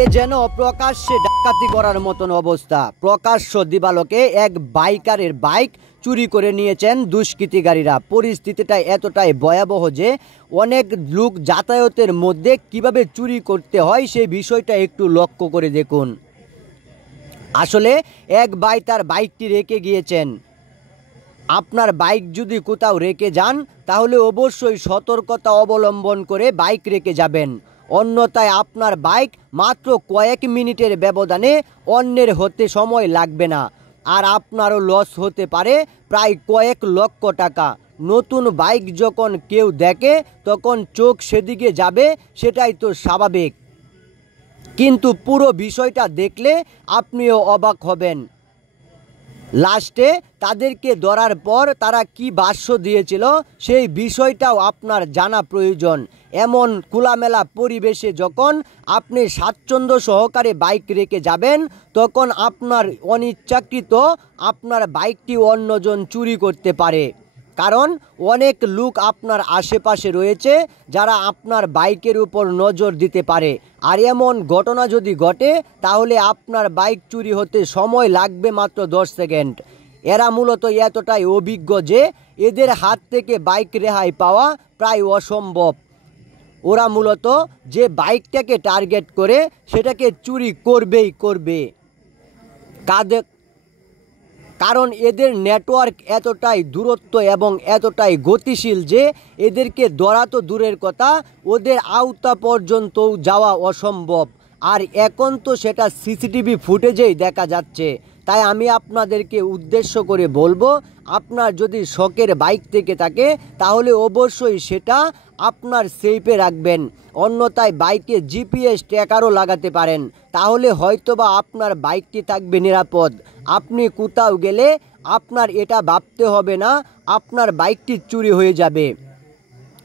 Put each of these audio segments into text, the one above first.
এ যেন প্রকাশ্যে ডাকাতি করার মতন অবস্থা। প্রকাশ্য দিবালোকে এক বাইকারের বাইক চুরি করে নিয়েছেন দুষ্কৃতিকারীরা। পরিস্থিতিটা এতটাই ভয়াবহ যে অনেক লোক যাতায়াতের মধ্যে কিভাবে চুরি করতে হয় সেই বিষয়টা একটু লক্ষ্য করে দেখুন। আসলে এক ভাই তার বাইকটি রেখে গিয়েছেন। আপনার বাইক যদি কোথাও রেখে যান তাহলে অবশ্যই সতর্কতা অবলম্বন করে বাইক রেখে যাবেন, অন্যথায় আপনার বাইক মাত্র কয়েক মিনিটের ব্যবধানে অন্যের হতে সময় লাগবে না, আর আপনারও লস হতে পারে প্রায় কয়েক লক্ষ টাকা। নতুন বাইক যখন কেউ দেখে তখন চোখ সেদিকে যাবে, সেটাই তো স্বাভাবিক, কিন্তু পুরো বিষয়টা দেখলে আপনিও অবাক হবেন। লাস্টে তাদেরকে ধরার পর তারা কি ভাষ্য দিয়েছিল সেই বিষয়টাও আপনার জানা প্রয়োজন। এমন খোলামেলা পরিবেশে যখন আপনি স্বাচ্ছন্দ্য সহকারে বাইক রেখে যাবেন তখন আপনার অনিচ্ছাকৃত আপনার বাইকটি অন্যজন চুরি করতে পারে, কারণ অনেক লোক আপনার আশেপাশে রয়েছে যারা আপনার বাইকের উপর নজর দিতে পারে। আর এমন ঘটনা যদি ঘটে তাহলে আপনার বাইক চুরি হতে সময় লাগবে মাত্র 10 সেকেন্ড। এরা মূলত এতটাই অভিজ্ঞ যে এদের হাত থেকে বাইক রেহাই পাওয়া প্রায় অসম্ভব। ওরা মূলত যে বাইকটাকে টার্গেট করে সেটাকে চুরি করবেই করবে, কারণ এদের নেটওয়ার্ক এতটাই দূরত্ব এবং এতটাই গতিশীল যে এদেরকে ধরা তো দূরের কথা, ওদের আওতা পর্যন্তও যাওয়া অসম্ভব। আর এখন তো সেটা সিসিটিভি ফুটেজেই দেখা যাচ্ছে। তাই আমি আপনাদেরকে উদ্দেশ্য করে বলবো, আপনার যদি শখের বাইক থেকে থাকে তাহলে অবশ্যই সেটা আপনার সেফে রাখবেন, অন্যথায় বাইকে জিপিএস ট্র্যাকারও লাগাতে পারেন, তাহলে হয়তোবা আপনার বাইকটি থাকবে নিরাপদ। আপনি কোথাও গেলে আপনার এটা ভাবতে হবে না আপনার বাইকটি চুরি হয়ে যাবে,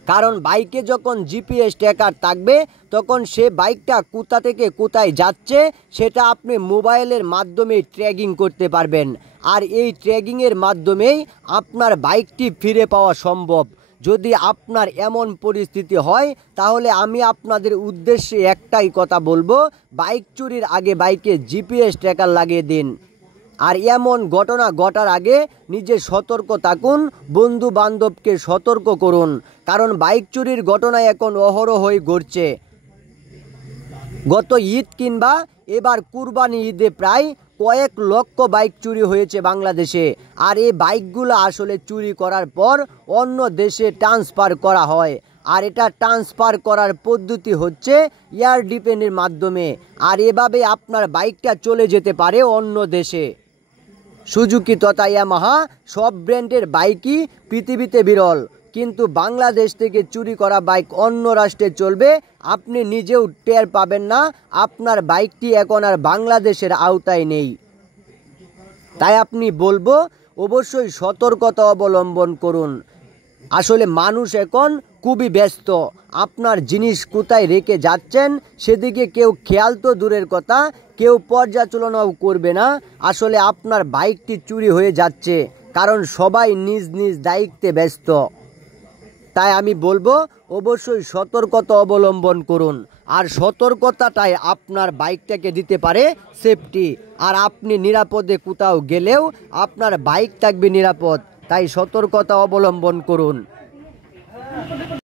কারণ বাইকে যখন জিপিএস ট্র্যাকার থাকবে তখন সে বাইকটা কোথা থেকে কোথায় যাচ্ছে সেটা আপনি মোবাইলের মাধ্যমে ট্র্যাকিং করতে পারবেন, আর এই ট্র্যাকিংয়ের মাধ্যমেই আপনার বাইকটি ফিরে পাওয়া সম্ভব। যদি আপনার এমন পরিস্থিতি হয় তাহলে আমি আপনাদের উদ্দেশ্যে একটাই কথা বলবো, বাইক চুরির আগে বাইকে জিপিএস ট্র্যাকার লাগিয়ে দিন। আর এমন ঘটনা ঘটার আগে নিজে সতর্ক থাকুন, বন্ধু বান্ধবকে সতর্ক করুন, কারণ বাইক চুরির ঘটনা এখন অহরহই ঘটছে। গত ঈদ কিংবা এবার কুরবানি ঈদে প্রায় কয়েক লক্ষ বাইক চুরি হয়েছে বাংলাদেশে, আর এই বাইকগুলো আসলে চুরি করার পর অন্য দেশে ট্রান্সফার করা হয়, আর এটা ট্রান্সফার করার পদ্ধতি হচ্ছে এয়ার ডিফেন্সের মাধ্যমে, আর এভাবে আপনার বাইকটা চলে যেতে পারে অন্য দেশে। সুজুকি তথা ইয়ামাহা সব ব্র্যান্ডের বাইকই পৃথিবীতে বিরল, কিন্তু বাংলাদেশ থেকে চুরি করা বাইক অন্য রাষ্ট্রে চলবে আপনি নিজেও টের পাবেন না, আপনার বাইকটি এখন আর বাংলাদেশের আওতায় নেই। তাই আপনি বলবো অবশ্যই সতর্কতা অবলম্বন করুন। আসলে মানুষ এখন খুবই ব্যস্ত, আপনার জিনিস কোথায় রেখে যাচ্ছেন সেদিকে কেউ খেয়াল তো দূরের কথা, কেউ পর্যালোচনাও করবে না। আসলে আপনার বাইকটি চুরি হয়ে যাচ্ছে কারণ সবাই নিজ নিজ দায়িত্বে ব্যস্ত। তাই আমি বলবো অবশ্যই সতর্কতা অবলম্বন করুন, আর সতর্কতাটাই আপনার বাইকটাকে দিতে পারে সেফটি, আর আপনি নিরাপদে কোথাও গেলেও আপনার বাইক থাকবে নিরাপদ। তাই সতর্কতা অবলম্বন করুন।